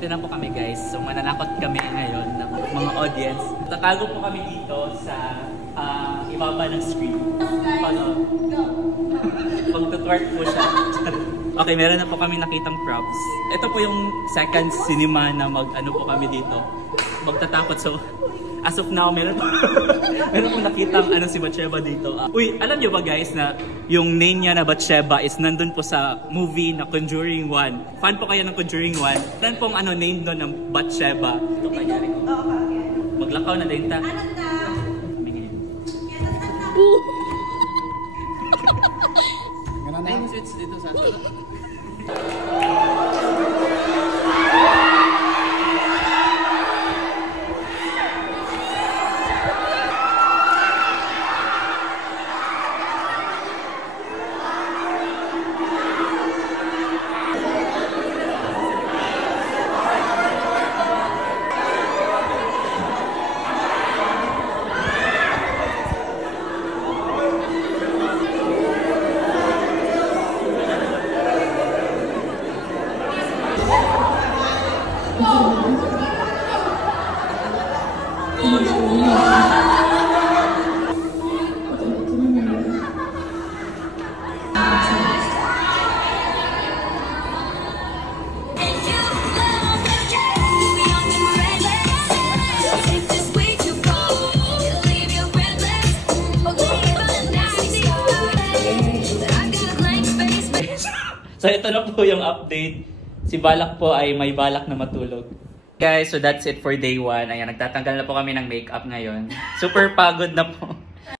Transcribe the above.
Dito na po kami guys. So mananakot kami ngayon ng mga audience. Tatago po kami dito sa ibaba ng screen. Pag-twerk po siya. Okay, meron na po kami nakitang props. Ito po yung second cinema na mag-ano po kami dito. Magtatakot. So as of now, meron pong nakitang si Bathsheba dito. Uy, alam nyo ba guys na yung name niya na Bathsheba is nandun po sa movie na Conjuring 1. Fan po kayo ng Conjuring 1. Meron pong name doon ng Bathsheba. Ito kanyari ko. Maglakaw na din ta. Name switch dito sa So ito na po yung update. Si Balak po ay may balak na matulog. Guys, so that's it for day 1. Ayan, nagtatanggal na po kami ng makeup ngayon. Super pagod na po.